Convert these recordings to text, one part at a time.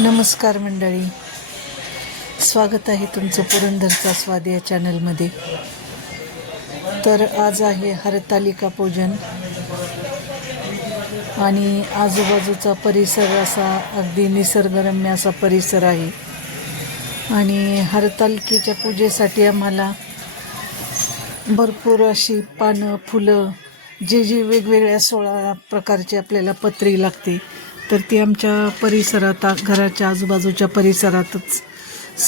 नमस्कार मंडळी. स्वागत आहे तुमचं पुरंदरचा स्वाद या चॅनलमध्ये. तर आज आहे हरतालिका पूजन. आणि आजूबाजूचा परिसर असा अगदी निसर्गरम्य असा परिसर आहे. आणि हरतालिकेच्या पूजेसाठी आम्हाला भरपूर अशी पानं फुलं जे जे वेगवेगळ्या सोळा प्रकारची आपल्याला पत्री लागते. तर ती आमच्या परिसरात आ- घराच्या आजूबाजूच्या परिसरातच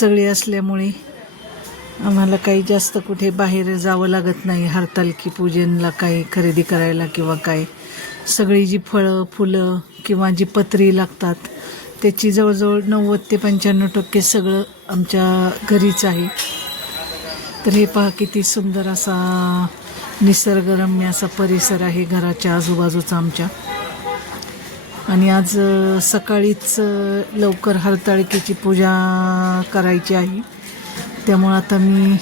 सगळी असल्यामुळे आम्हाला काही जास्त कुठे बाहेर जावं लागत नाही. हरतालकी पूजनला काही खरेदी करायला किंवा काय. सगळी जी फळं फुलं किंवा जी पत्री लागतात त्याची जवळजवळ नव्वद ते पंच्याण्णव टक्के सगळं आमच्या घरीच आहे. तर हे पहा किती सुंदर असा निसर्गरम्य असा परिसर आहे घराच्या आजूबाजूचा आमच्या. आणि आज सकाळीच लवकर हरताळिकेची पूजा करायची आहे. त्यामुळं आता मी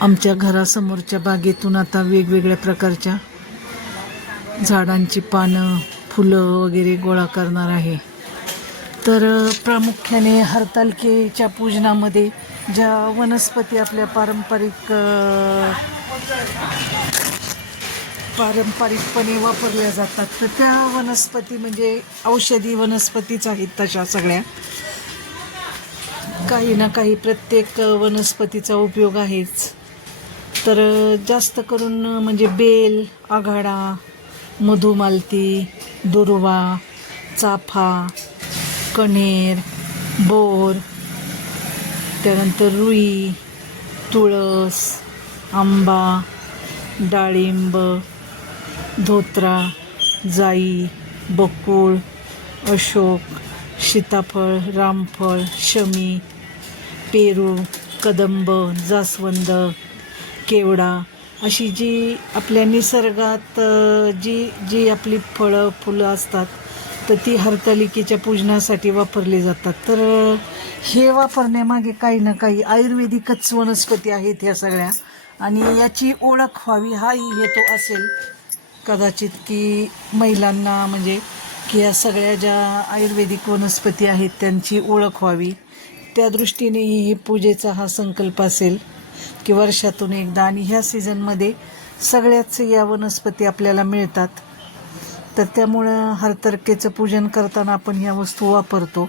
आमच्या घरासमोरच्या बागेतून आता वेगवेगळ्या प्रकारच्या झाडांची पानं फुलं वगैरे गोळा करणार आहे. तर प्रामुख्याने हरतालिकेच्या पूजनामध्ये ज्या वनस्पती आपल्या पारंपरिक पारंपरिकपणे वापरल्या जातात. तर त्या वनस्पती म्हणजे औषधी वनस्पतीच आहेत तशा सगळ्या. काही ना काही प्रत्येक वनस्पतीचा उपयोग आहेच. तर जास्त करून म्हणजे बेल आघाडा मधुमालती दुर्वा चाफा कणेर बोर त्यानंतर रुई तुळस आंबा डाळिंब धोत्रा जाई बकुळ अशोक सीताफळ रामफळ शमी पेरू कदंब जास्वंद केवडा अशी जी आपल्या निसर्गात जी जी आपली फळं फुलं असतात तर ती हरतालिकेच्या पूजनासाठी वापरली जातात. तर हे वापरण्यामागे काही ना काही आयुर्वेदिकच वनस्पती आहेत ह्या सगळ्या. आणि याची ओळख व्हावी हाही हेतू असेल. कदाचित की महिलांना म्हणजे की या सगळ्या ज्या आयुर्वेदिक वनस्पती आहेत त्यांची ओळख व्हावी. त्या दृष्टीनेही हे पूजेचा हा संकल्प असेल की वर्षातून एकदा आणि ह्या सीझनमध्ये सगळ्याच या वनस्पती आपल्याला मिळतात. तर त्यामुळं हरतर्केचं पूजन करताना आपण ह्या वस्तू वापरतो.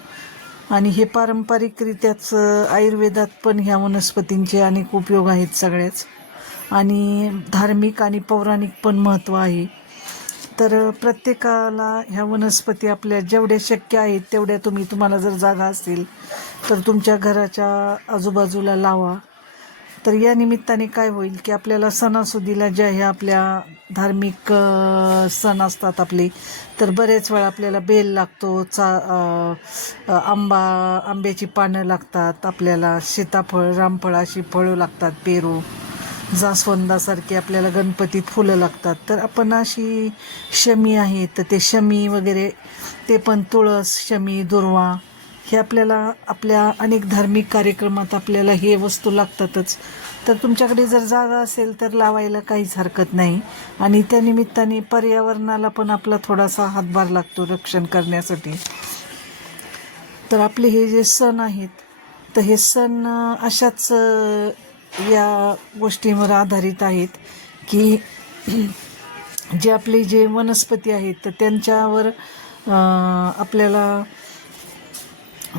आणि हे पारंपरिकरित्याच आयुर्वेदात पण ह्या वनस्पतींचे अनेक उपयोग आहेत सगळ्याच. आणि धार्मिक आणि पौराणिक पण महत्त्व आहे. तर प्रत्येकाला ह्या वनस्पती आपल्या जेवढ्या शक्य आहेत तेवढ्या तुम्ही तुम्हाला जर जागा असेल तर तुमच्या घराच्या आजूबाजूला लावा. तर या निमित्ताने काय होईल की आपल्याला सणासुदीला ज्या ह्या आपल्या धार्मिक सण असतात आपले तर बरेच वेळा आपल्याला बेल लागतो चा आंबा आंब्याची पानं लागतात आपल्याला सीताफळ रामफळ अशी फळं लागतात पेरू. जास्वंदासारखी आपल्याला गणपतीत फुलं लागतात. तर आपण अशी शमी आहे तर ते शमी वगैरे ते पण तुळस शमी दुर्वा हे आपल्याला आपल्या अनेक धार्मिक कार्यक्रमात आपल्याला हे वस्तू लागतातच. तर तुमच्याकडे जर जागा असेल तर लावायला काहीच हरकत नाही. आणि त्या निमित्ताने पर्यावरणाला पण आपला थोडासा हातभार लागतो रक्षण करण्यासाठी. तर आपले हे जे सण आहेत तर हे सण अशाच या गोष्टींवर आधारित आहेत की जे आपले जे वनस्पती आहेत तर त्यांच्यावर आपल्याला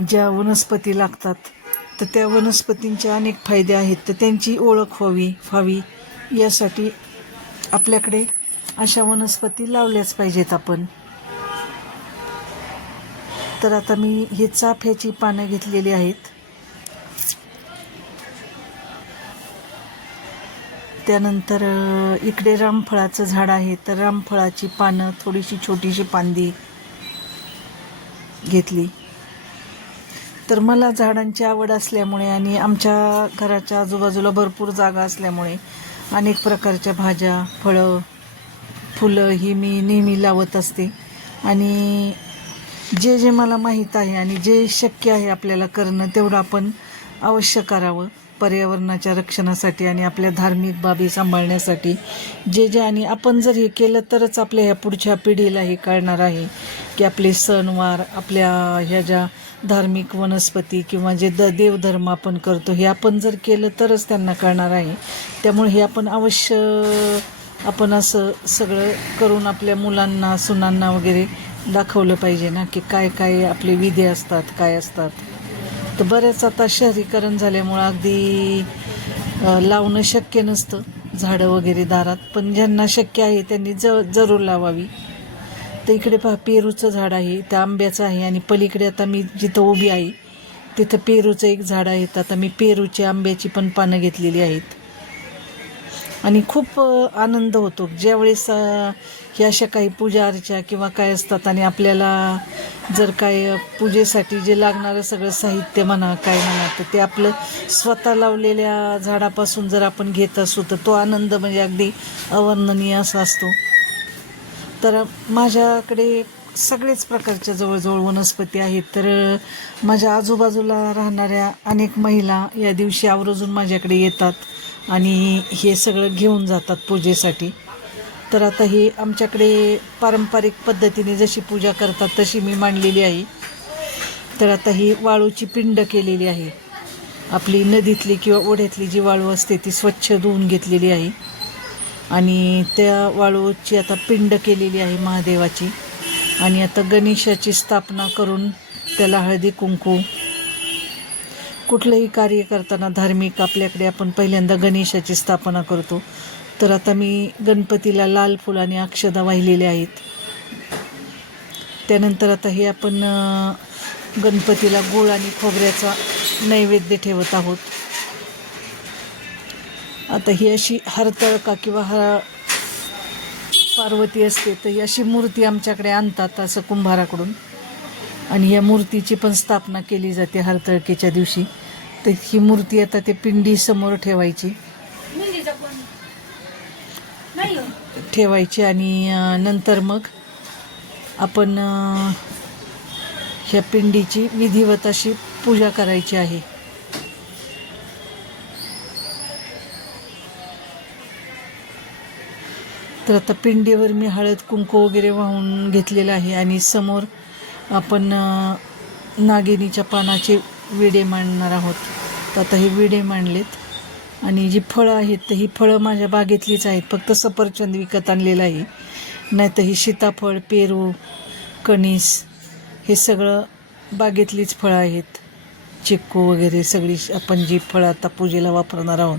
ज्या वनस्पती लागतात तर त्या वनस्पतींचे अनेक फायदे आहेत तर त्यांची ओळख व्हावी व्हावी यासाठी आपल्याकडे अशा वनस्पती लावल्याच पाहिजेत आपण. तर आता मी हे चाफ्याची पानं घेतलेली आहेत. त्यानंतर इकडे रामफळाचं झाड आहे. तर रामफळाची पानं थोडीशी छोटीशी पांदी घेतली. तर मला झाडांची आवड असल्यामुळे आणि आमच्या घराच्या आजूबाजूला भरपूर जागा असल्यामुळे अनेक प्रकारच्या भाज्या फळं फुलं ही मी नेहमी लावत असते. आणि जे जे मला माहीत आहे आणि जे शक्य आहे आपल्याला करणं तेवढं आपण अवश्य करावं. पर्यावरणाच्या रक्षणासाठी आणि आपल्या धार्मिक बाबी सांभाळण्यासाठी. जे जे आणि आपण जर हे केलं तरच आपल्या ह्या पुढच्या पिढीला हे कळणार आहे की आपले सणवार आपल्या ह्या ज्या धार्मिक वनस्पती किंवा जे द देवधर्म आपण करतो हे आपण जर केलं तरच त्यांना कळणार आहे. त्यामुळे हे आपण अवश्य आपण असं सगळं करून आपल्या मुलांना सुनांना वगैरे दाखवलं पाहिजे ना की काय काय आपले विधी असतात काय असतात. तर बऱ्याच आता शहरीकरण झाल्यामुळं अगदी लावणं शक्य नसतं झाडं वगैरे दारात. पण ज्यांना शक्य आहे त्यांनी ज जरूर लावावी. तर इकडे पहा पेरूचं झाड आहे इथं आंब्याचं आहे आणि पलीकडे आता मी जिथं उभी आहे तिथं पेरूचं एक झाड आहे. तर आता मी पेरूची आंब्याची पण पानं घेतलेली आहेत. आणि खूप आनंद होतो. ज्यावेळेस अ, ह्या अशा काही पूजा अर्चा किंवा काय असतात आणि आपल्याला जर काय पूजेसाठी जे लागणारं सगळं साहित्य म्हणा काय म्हणा तर ते आपलं स्वतः लावलेल्या झाडापासून जर आपण घेत असू तर तो आनंद म्हणजे अगदी अवर्णनीय असा असतो. तर माझ्याकडे सगळेच प्रकारच्या जवळजवळ वनस्पती आहेत. तर माझ्या आजूबाजूला राहणाऱ्या अनेक महिला या दिवशी आवर्जून माझ्याकडे येतात. आणि हे सगळं घेऊन जातात पूजेसाठी. तर आता ही आमच्याकडे पारंपरिक पद्धतीने जशी पूजा करतात तशी मी मांडलेली आहे. तर आता ही वाळूची पिंड केलेली आहे. आपली नदीतली किंवा ओढ्यातली जी वाळू असते ती स्वच्छ धुवून घेतलेली आहे. आणि त्या वाळूची आता पिंड केलेली आहे महादेवाची. आणि आता गणेशाची स्थापना करून त्याला हळदी कुंकू कुठलंही कार्य करताना धार्मिक आपल्याकडे आपण पहिल्यांदा गणेशाची स्थापना करतो. तर आता मी गणपतीला लाल फुलाने अक्षदा वाहिलेल्या आहेत. त्यानंतर आता हे आपण गणपतीला गुळ आणि खोबऱ्याचा नैवेद्य ठेवत आहोत. आता ही अशी हरतळका किंवा हर पार्वती असते तर ही अशी मूर्ती आमच्याकडे आणतात असं कुंभाराकडून. आणि या मूर्तीची पण स्थापना केली जाते हरतळकेच्या दिवशी. तर ही मूर्ती आता ते पिंडी समोर ठेवायची. ठेवायची आणि नंतर मग आपण ह्या पिंडीची विधिवत अशी पूजा करायची आहे. तर आता पिंडीवर मी हळद कुंकू वगैरे वाहून घेतलेलं आहे आणि समोर आपण नागिनीच्या पानाचे विडे मांडणार आहोत. तर आता हे विडे मांडलेत. आणि जी फळं आहेत तर ही फळं माझ्या बागेतलीच आहेत. फक्त सफरचंद विकत आणलेलं आहे. नाही तर ही सीताफळ पेरू कणीस हे सगळं बागेतलीच फळं आहेत. चिक्कू वगैरे सगळी आपण जी फळं आता पूजेला वापरणार आहोत.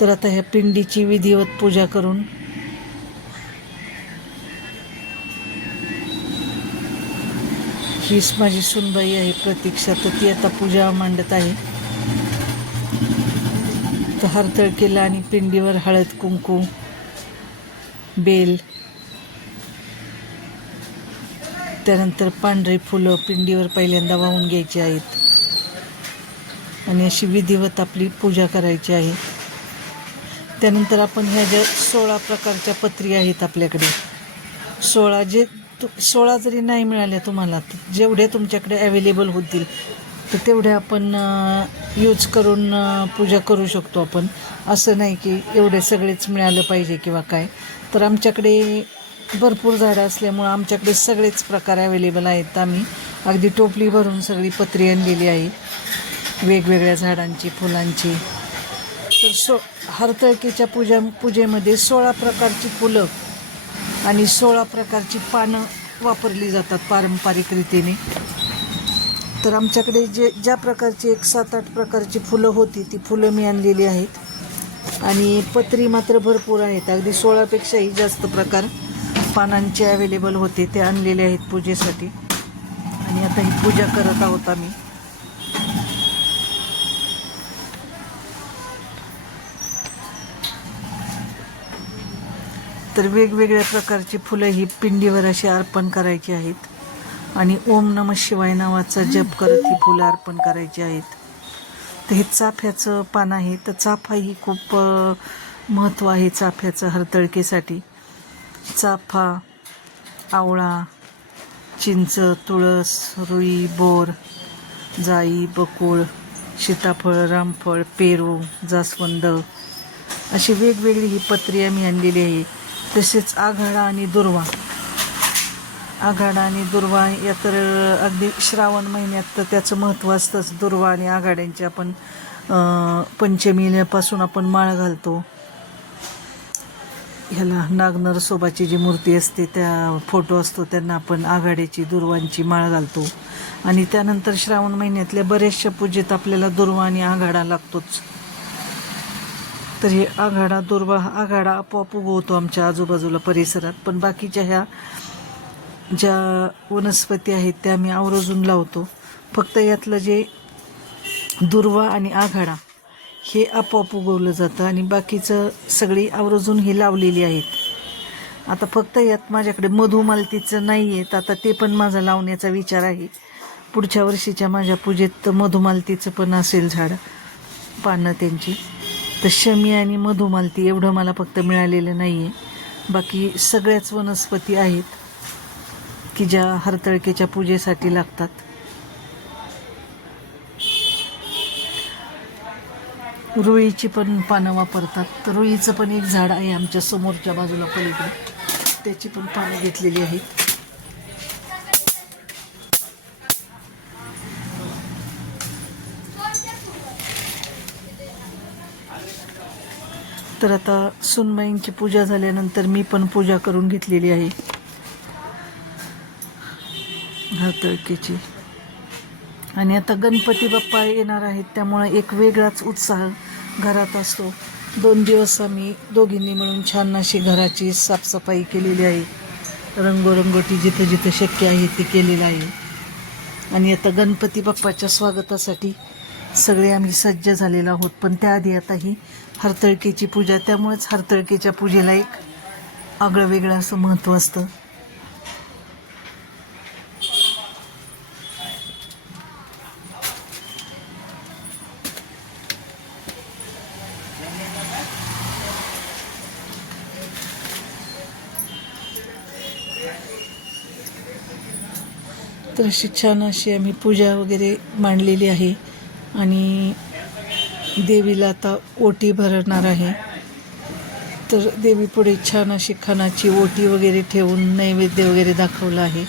तर आता ह्या पिंडीची विधिवत पूजा करून हीच माझी सुनबाई आहे प्रतीक्षा. तर ती आता पूजा मांडत आहे. तर हरतळकेला आणि पिंडीवर हळद कुंकू बेल. त्यानंतर पांढरी फुलं पिंडीवर पहिल्यांदा वाहून घ्यायची आहेत. आणि अशी विधिवत आपली पूजा करायची आहे. त्यानंतर आपण ह्या ज्या सोळा प्रकारच्या पत्री आहेत आपल्याकडे सोळा जे तु सोळा जरी नाही मिळाल्या तुम्हाला तर तुमच्याकडे अवेलेबल होतील तर तेवढे आपण यूज करून पूजा करू शकतो आपण. असं नाही की एवढे सगळेच मिळालं पाहिजे किंवा काय. तर आमच्याकडे भरपूर झाडं असल्यामुळं आमच्याकडे सगळेच प्रकार अवेलेबल आहेत आम्ही. अगदी टोपली भरून सगळी पत्री आणलेली आहे. वेगवेगळ्या झाडांची फुलांची. तर सो हरतळकीच्या पूजा पूजेमध्ये सोळा प्रकारची फुलं आणि सोळा प्रकारची पानं वापरली जातात पारंपरिक रीतीने. तर आमच्याकडे जे ज्या प्रकारची एक सात आठ प्रकारची फुलं होती ती फुलं मी आणलेली आहेत. आणि पत्री मात्र भरपूर आहेत. अगदी सोळापेक्षाही जास्त प्रकार पानांचे अवेलेबल होते ते आणलेले आहेत पूजेसाठी. आणि आता ही पूजा करत आहोत आम्ही. तर वेगवेगळ्या प्रकारची फुलं ही पिंडीवर अशी अर्पण करायची आहेत. आणि ओम नम शिवाय नावाचा जप करत ही फुलं अर्पण करायची आहेत. तर हे चाफ्याचं पान आहे. तर चाफा ही खूप महत्त्व आहे चाफ्याचं हरतळकेसाठी चाफा आवळा चिंच तुळस रुई बोर जाई बकुळ सीताफळ रामफळ पेरू जास्वंद अशी वेगवेगळी ही पत्री आम्ही आणलेली आहे. तसेच आघाडा आणि दुर्वा. आघाडा आणि दुर्वा या तर अगदी श्रावण महिन्यात तर त्याचं महत्त्व असतंच. दुर्वा आणि आघाड्यांची आपण पंचमीपासून आपण माळ घालतो. ह्याला नागनरसोबाची जी मूर्ती असते त्या फोटो असतो त्यांना आपण आघाड्याची दुर्वांची माळ घालतो. आणि त्यानंतर श्रावण महिन्यातल्या बऱ्याचशा पूजेत आपल्याला दुर्वा आणि आघाडा लागतोच. तर हे आघाडा दुर्वा हा आघाडा आपोआप उगवतो आमच्या आजूबाजूला परिसरात. पण बाकीच्या ह्या ज्या वनस्पती आहेत त्या आम्ही आवर्जून लावतो. फक्त यातलं जे दुर्वा आणि आघाडा हे आपोआप उगवलं जातं आणि बाकीचं सगळी आवर्जून ही लावलेली आहेत. आता फक्त यात माझ्याकडे मधुमालतीचं नाही आहेत आता ते पण माझा लावण्याचा विचार आहे. पुढच्या वर्षीच्या माझ्या पूजेत मधुमालतीचं पण असेल झाड पानं त्यांची. तर शमी आणि मधुमालती एवढं मला फक्त मिळालेलं नाही आहे बाकी सगळ्याच वनस्पती आहेत की ज्या हरतळकेच्या पूजेसाठी लागतात. रुईची पण पानं वापरतात. तर रुईचं पण एक झाड आहे आमच्या समोरच्या बाजूला पलीकडे. त्याची पण पानं घेतलेली आहेत. तर आता सुनमाईंची पूजा झाल्यानंतर मी पण पूजा करून घेतलेली आहे. हातळकीची आणि आता गणपती बाप्पा येणार आहेत त्यामुळे एक वेगळाच उत्साह घरात असतो. दोन दिवस आम्ही दोघींनी मिळून छान अशी घराची साफसफाई केलेली आहे. रंगोरंगोटी जिथं जिथं शक्य आहे ते केलेलं आहे. आणि आता गणपती बाप्पाच्या स्वागतासाठी सगळे आम्ही सज्ज झालेलो आहोत पण त्याआधी आता ही हरतळकेची पूजा त्यामुळेच हरतळकेच्या पूजेला एक आगळं वेगळं असं महत्त्व असतं. तर अशी छान अशी आम्ही पूजा वगैरे मांडलेली आहे. आणि देवीला आता ओटी भरणार आहे. तर देवीपुढे छान अशी खानाची ओटी वगैरे ठेवून नैवेद्य वगैरे दाखवला आहे.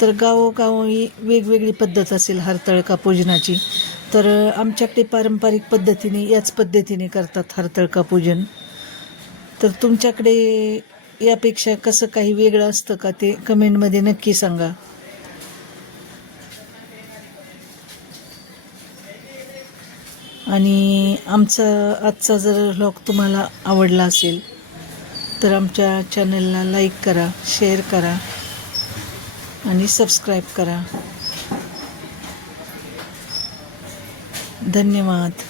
तर गावोगावी वेगवेगळी पद्धत असेल हरतळका पूजनाची. तर आमच्याकडे पारंपरिक पद्धतीने याच पद्धतीने करतात हरतळका पूजन. तर तुमच्याकडे यापेक्षा कसं काही वेगळं असतं का ते कमेंटमध्ये नक्की सांगा. आणि आमचा आजचा जर व्लॉग तुम्हाला आवडला असेल तर आमच्या चॅनलला लाईक करा शेअर करा आणि सबस्क्राईब करा. धन्यवाद.